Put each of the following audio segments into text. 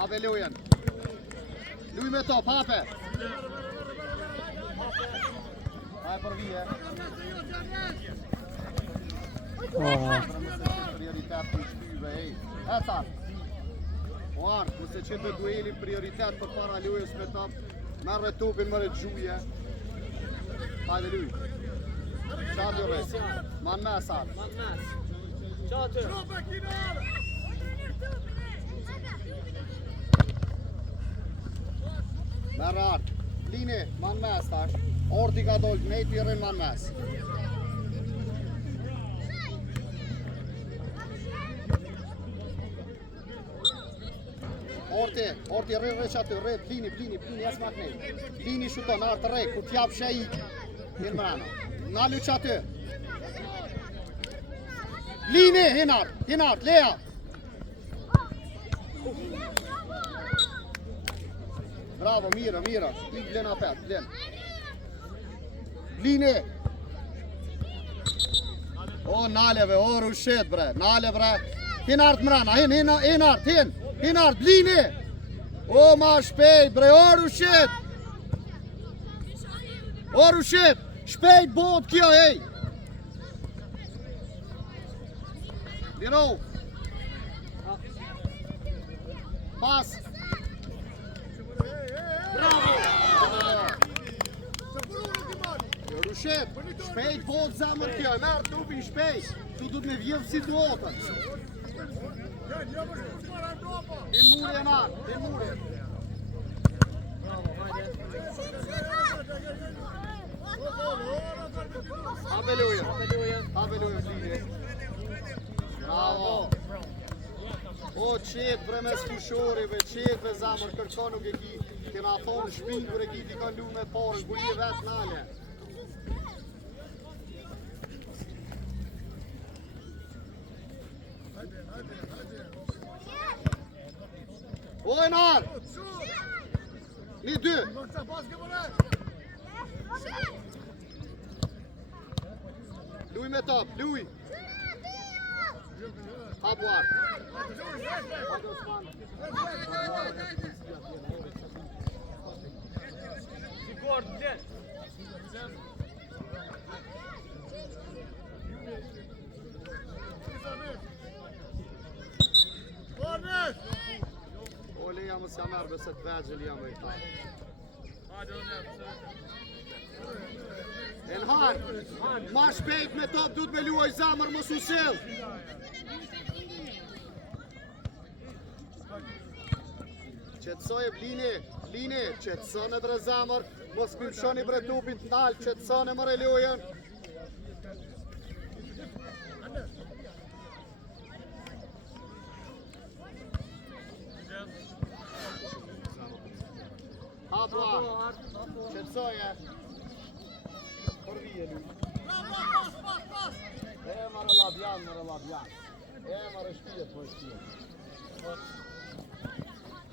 Hape lujen. Luj me top, hape. Haj për vije. Prioritet për shtyve, ej. Ecar. Artë, nëse që të dueli prioritet për para lujës me top, merre topin mëre gjuje. Hajde luj. Qatë rres. Man mes artë. Man mes. Qatë. Merre artë. Lini, man mes tash. Orti ka dollë, nejt i rrin man mes. Orti rrë që aty, rrë, plini, jes mak nejt. Plini shuton, artë rrë, ku t'jap shë i në mrena. Nalu që aty. Lini, hinart, leja. Bravo, mira. Blen apet, blen. Lini. O, naleve, o, rushet, bre. Nale, bre. Hinart mrena, hinart, blini. O, ma shpejt, bre, o, rushet. Shpejt, bot kjo, ej. Liro. Pas. Bravo! Rushet, shpejt bot zamër kjo, merë tupin shpejt. Tu du të me vjevë si duotën. Din muri e narë, din muri. Hape lujen, blini. Bravo. O, qetë bre mes fushorive, qetë ve zamër, kërka nuk e ki. Kena thonë shpingur e ki ti ka lu me parën, kur i e vetë nale. O, e narë! Një dy! Luj me top, luj! Habuar! Sigurd, blen! Ole jam së jamër bëse të vegjël jam e ta. Enhar, ma shpejt me top du të me luaj zamër mos u sill. Qetësoj e blini, qetësën e bre zamër, mos pëmshoni bre tupin të nalë, qetësën e mëre lujen. Hapua, qetësoje. Përvije luj. E mërë labjan. E mërë shpijet për shpijet.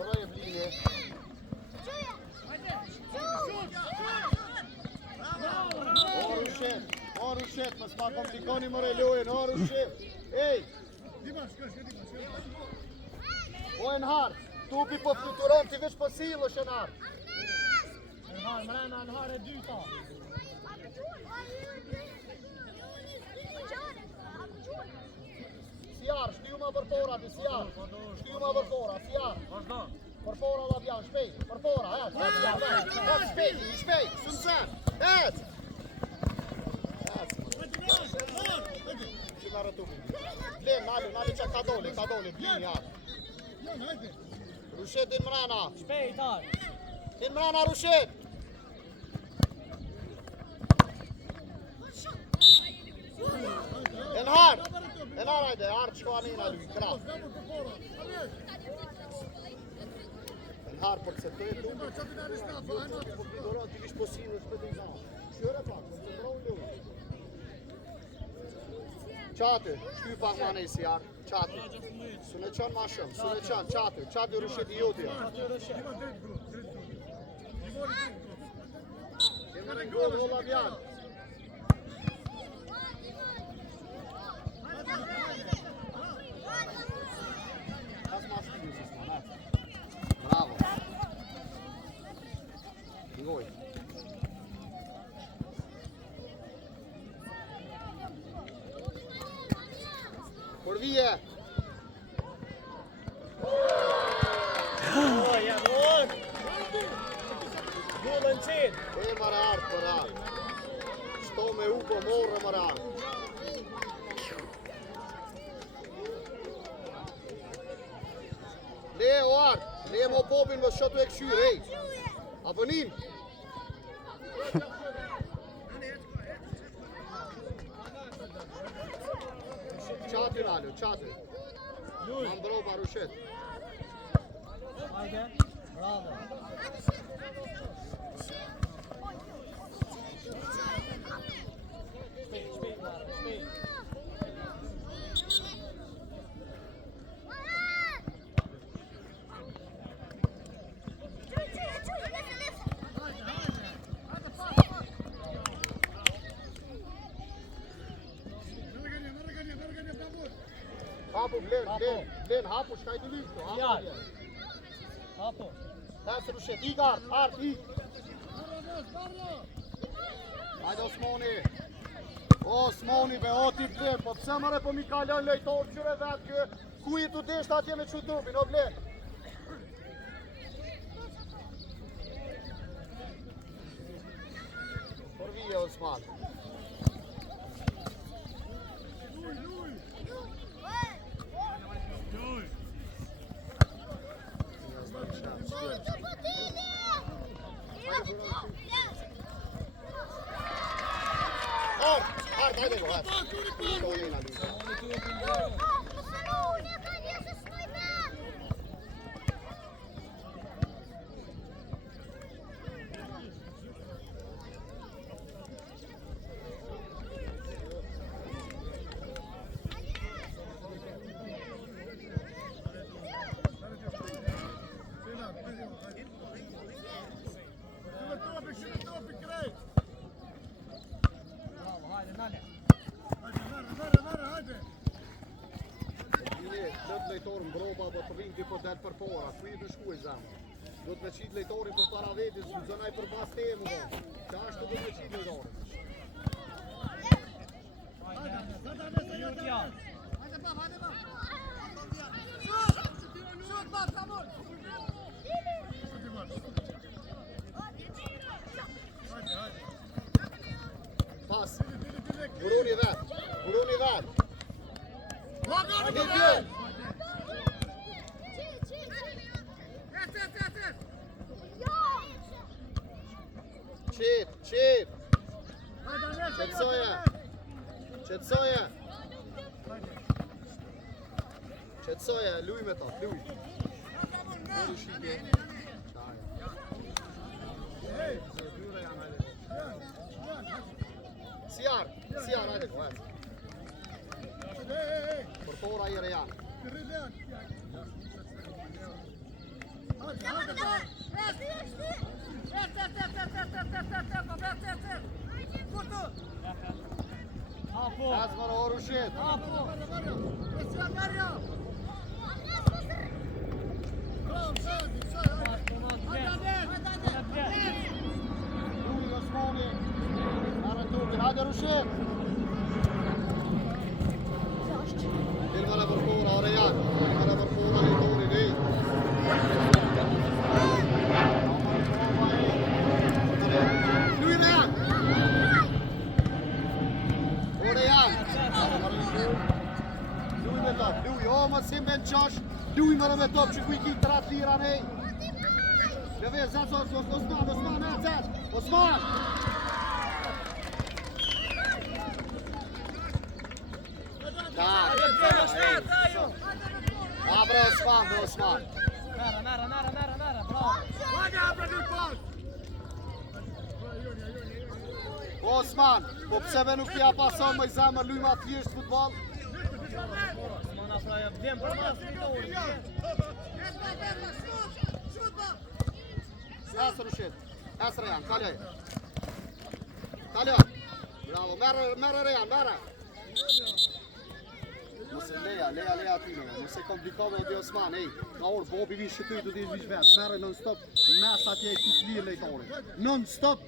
Broj e blini. O rushet, më s'ma komplikoni mëre lujen, o rushet. Ej! O Enhar, tupi po fluturon, ti veç po silësh Enhar. Enhar e dyta. Siar, shtiu ma për fora, siar. Shtiu ma për fora, siar. Për fora labjan, shpejt, për fora, shpejt, sunësen, Që nga rëtubi. Blen, nalu që ka dole, blini arë. Rushet din mrena. Shpejt, arë. Din mrena, rushet. Enhar, hajde, arë që anina lui, krat. Enhar, për të se të e të ti vish posinë, të të zanë. Shëre pak, të të mërë unë. Qatë, shty pak ma nëjsi arë, qatë. Sune qanë ma shumë, qatë rushet i jotë. Kemë në ngolë, holla vjanë. Përvije. Ja, mål! Bollen till! E marrë ardë për ardë. Shto me u po morë marrë ardë. Le o ardë. Le mo popin më shotu e këshyrë, ej. Apo nin? Qatin alo, qatin. Ma mbro pa rushet. Hajde. Bravo. Spel, Mara, spel. Hapu, Glen, hapu, shkaj të lyfto. Ja. Apo. Tasë rushet, ik art, ik. Hajde Osmoni. Osmoni be, o ti Glen, po pse mëre po mi kalon lejtor qyre vetë kë, ku i të desht atje me që dubin, o Glen. Përvije Osman. Art, hajde go, hajde. Shto jena lyfto. Bravo, hajde, Nale. Lëtë lejtorë mbroba, po të rinjë po delë për pora, ku i të shkuj zemë. Do të me qitë lejtori për para vetit, së zënaj për bas temë, që ashtë do me qitë lejtori. Minut janë. Pas, buruni vetë, buruni vetë. Një bjën. Qit. Qetsoje. Qetsoje, luj me ta, luj. Luj shike. Siar, hajde ko, hajde. Për fora i rejan. Apo. Azmar o rushit. Apo. Luj Osmoni. Arëndurkin, hajde rushit. Dilmana për fora o rejan. Dilmana për fora lejtori, nej. Luj rejan. O rejan. Luj me top, luj, o më sim me në qash. Luj më me top që ku i ki 3 lira, nej. Leve, zatë, Osman, Osman! Tak. Bre Osman. Mera, bravo. Osman, po pse me nuk t'ja pason më i zemër luj ma thjesht futbol? Osman afra vjen për mas drejtori. Esë Rushit, esë Rejan, kaloj. Bravo, merë Rejan, merë. Nëse leja aty në, nëse komplikove o di Osman, ej, ka orë Bobi vishë të ty të di vish vetë, merë non-stop, mes atje e ki të lirë lejtore. Non-stop